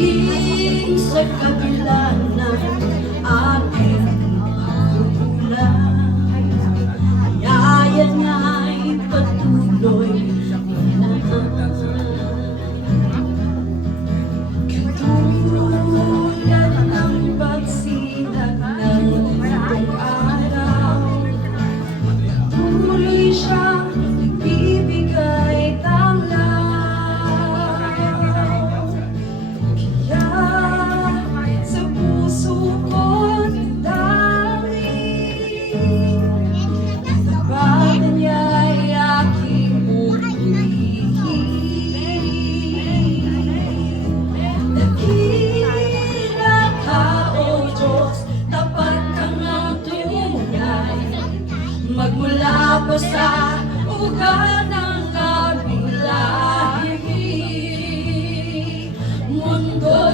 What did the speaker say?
maging sa kabila ng aking pagkukulang. Kaya niya'y patuloy katulad ng pagsilag ng buong araw. Tuloy siyang nagbibigay tanglaw. Kaya sa puso ko't daming tabagan niya'y aking pupurihin. Dakila ka, O Diyos, tapat kang ang tunay, magmula pa sa ugat ng kabilahe. Mundo